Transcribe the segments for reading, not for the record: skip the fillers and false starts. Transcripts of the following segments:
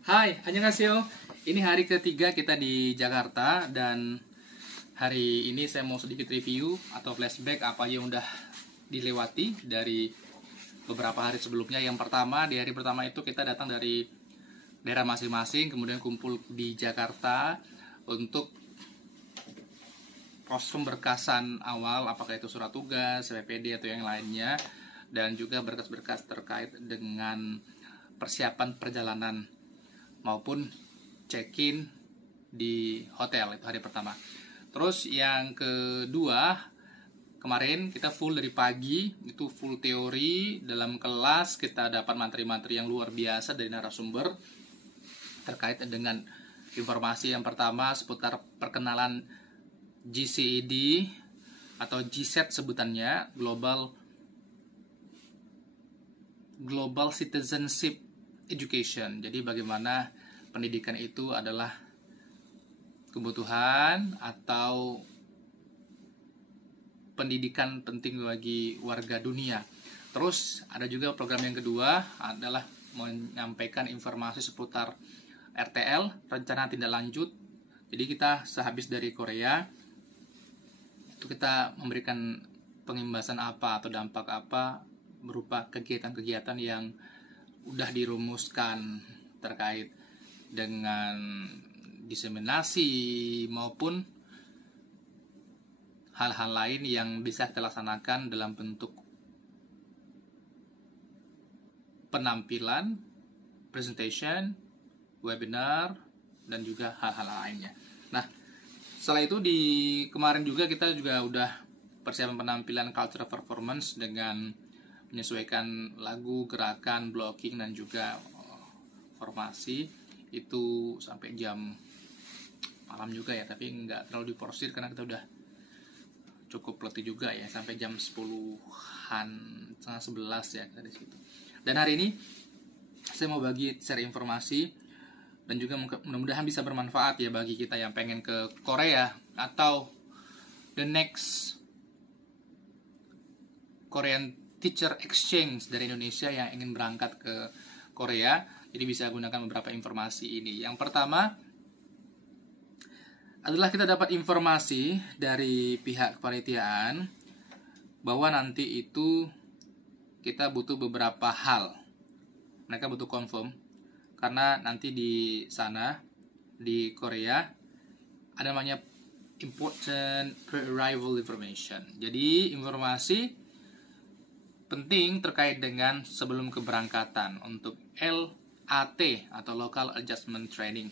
Hai, annyeonghaseyo. Ini hari ketiga kita di Jakarta dan hari ini saya mau sedikit review atau flashback apa yang udah dilewati dari beberapa hari sebelumnya. Yang pertama, di hari pertama itu kita datang dari daerah masing-masing, kemudian kumpul di Jakarta untuk proses pemberkasan awal, apakah itu surat tugas, PPD atau yang lainnya, dan juga berkas-berkas terkait dengan persiapan perjalanan maupun check-in di hotel. Itu hari pertama. Terus yang kedua, kemarin kita full dari pagi, itu full teori. Dalam kelas kita dapat materi-materi yang luar biasa dari narasumber terkait dengan informasi yang pertama seputar perkenalan GCED atau GSET sebutannya, Global Citizenship Education. Jadi bagaimana pendidikan itu adalah kebutuhan atau pendidikan penting bagi warga dunia. Terus ada juga program yang kedua adalah menyampaikan informasi seputar RTL, rencana tindak lanjut. Jadi kita sehabis dari Korea itu kita memberikan pengimbasan apa atau dampak apa berupa kegiatan-kegiatan yang udah dirumuskan terkait dengan diseminasi maupun hal-hal lain yang bisa kita laksanakan dalam bentuk penampilan, presentation, webinar, dan juga hal-hal lainnya. Nah, setelah itu di kemarin juga kita juga udah persiapan penampilan cultural performance dengan menyesuaikan lagu, gerakan, blocking, dan juga formasi. Itu sampai jam malam juga ya, tapi nggak terlalu diporsir karena kita udah cukup letih juga ya, sampai jam 10-an, setengah 11 ya dari situ. Dan hari ini saya mau bagi share informasi dan juga mudah-mudahan bisa bermanfaat ya bagi kita yang pengen ke Korea atau the next Korean teacher exchange dari Indonesia yang ingin berangkat ke Korea. Jadi bisa gunakan beberapa informasi ini. Yang pertama adalah kita dapat informasi dari pihak kepanitiaan bahwa nanti itu kita butuh beberapa hal. Mereka butuh confirm karena nanti di sana di Korea ada namanya important pre-arrival information. Jadi informasi penting terkait dengan sebelum keberangkatan untuk LAT atau Local Adjustment Training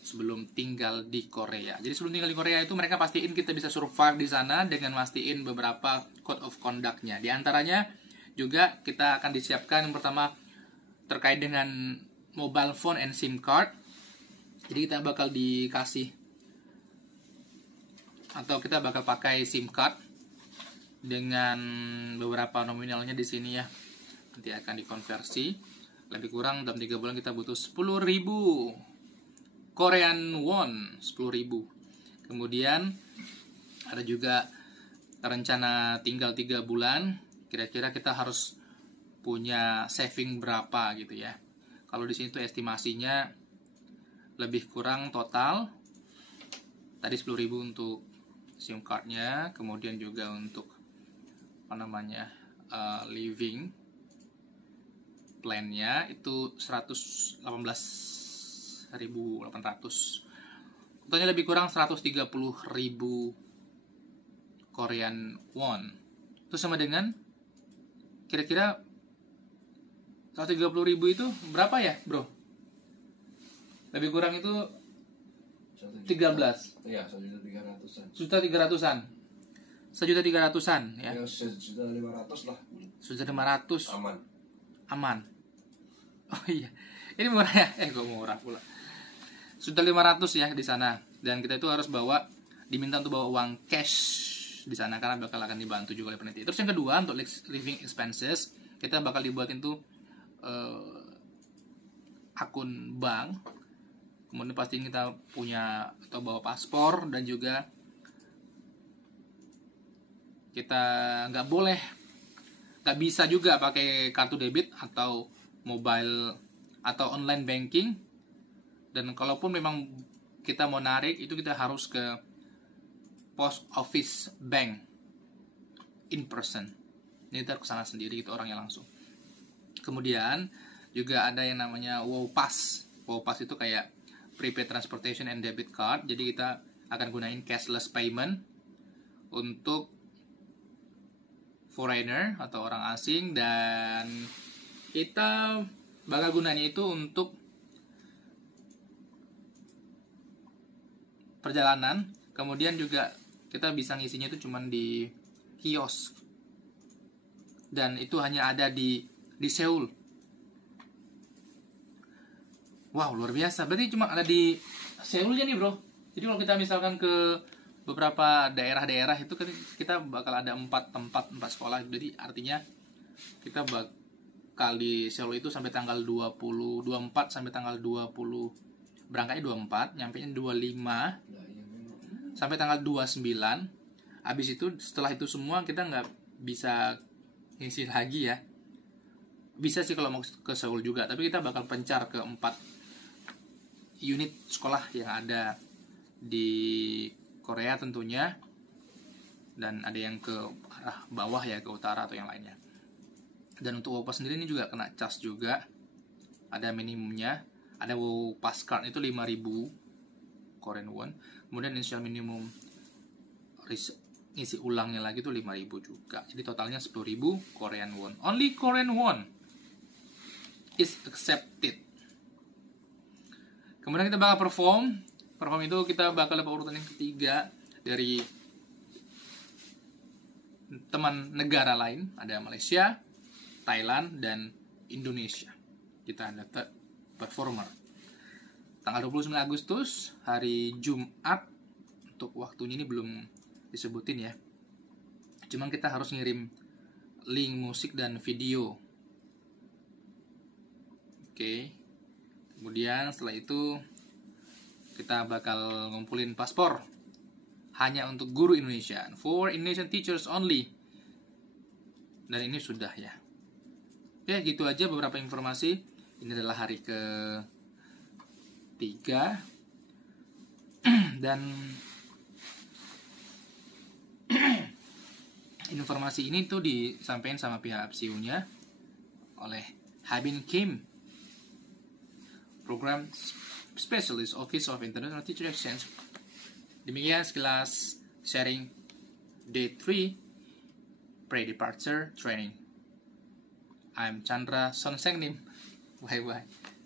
sebelum tinggal di Korea. Jadi sebelum tinggal di Korea itu mereka pastiin kita bisa survive di sana dengan mastiin beberapa code of conduct-nya. Di antaranya juga kita akan disiapkan yang pertama terkait dengan mobile phone and SIM card. Jadi kita bakal dikasih atau kita bakal pakai SIM card dengan beberapa nominalnya di sini ya. Nanti akan dikonversi. Lebih kurang dalam 3 bulan kita butuh 10.000 Korean won, 10.000. Kemudian ada juga rencana tinggal 3 bulan. Kira-kira kita harus punya saving berapa gitu ya. Kalau di sini tuh estimasinya lebih kurang total tadi 10.000 untuk SIM cardnya, kemudian juga untuk living plan-nya itu 118.800. Totalnya lebih kurang 130.000 Korean won. Itu sama dengan kira-kira 130.000 itu berapa ya, Bro? Lebih kurang itu 13. Iya, 1.300-an. 1.300-an. 1.300-an ya. Ya 1.500 lah. 1.500 aman. Oh iya. Ini murah ya? Kok murah pula. 1.500 ya di sana. Dan kita itu harus diminta untuk bawa uang cash di sana karena bakal akan dibantu juga oleh panitia. Terus yang kedua untuk living expenses, kita bakal dibuatin tuh akun bank. Kemudian pastiin kita punya atau bawa paspor dan juga kita nggak bisa juga pakai kartu debit atau mobile atau online banking Dan kalaupun memang kita mau narik, itu kita harus ke post office bank in person. Ini kita kesana sendiri, itu orangnya langsung. Kemudian juga ada yang namanya Wow Pass. Wow Pass itu kayak prepaid transportation and debit card. Jadi kita akan gunain cashless payment untuk foreigner atau orang asing, dan kita bakal gunanya itu untuk perjalanan. Kemudian juga kita bisa ngisinya itu cuman di kios, dan itu hanya ada di Seoul. Wow, luar biasa. Berarti cuma ada di Seoul aja nih, bro. Jadi kalau kita misalkan ke beberapa daerah-daerah itu kan kita bakal ada 4 tempat, 4 sekolah. Jadi artinya kita bakal di Seoul itu sampai tanggal 24 sampai tanggal 20. Berangkatnya 24, nyampenya 25 sampai tanggal 29. Habis itu setelah itu semua kita nggak bisa ngisi lagi ya. Bisa sih kalau mau ke Seoul juga, tapi kita bakal pencar ke 4 unit sekolah yang ada di Korea tentunya, dan ada yang ke arah bawah ya, ke utara atau yang lainnya. Dan untuk WOPAS sendiri ini juga kena cas juga, ada minimumnya. Ada WOPAS card itu 5.000 Korean won. Kemudian initial minimum isi ulangnya lagi tuh 5.000 juga. Jadi totalnya 10.000 Korean won. Only Korean won is accepted. Kemudian kita bakal perform itu kita bakal dapat urutan yang ketiga dari teman negara lain. Ada Malaysia, Thailand, dan Indonesia. Kita dapat performer. Tanggal 29 Agustus, hari Jumat. Untuk waktunya ini belum disebutin ya. Cuman kita harus ngirim link musik dan video. Oke. Kemudian setelah itu kita bakal ngumpulin paspor hanya untuk guru Indonesia, for Indonesian teachers only. Dan ini sudah ya. Oke, gitu aja beberapa informasi. Ini adalah hari ke-3 dan informasi ini tuh disampaikan sama pihak PSIU-nya oleh Habin Kim, Program Specialist Office of International Teacher Exchange. Demikian sekilas sharing Day 3 Pre-Departure Training. I'm Chandra Sonsengnim. Bye-bye.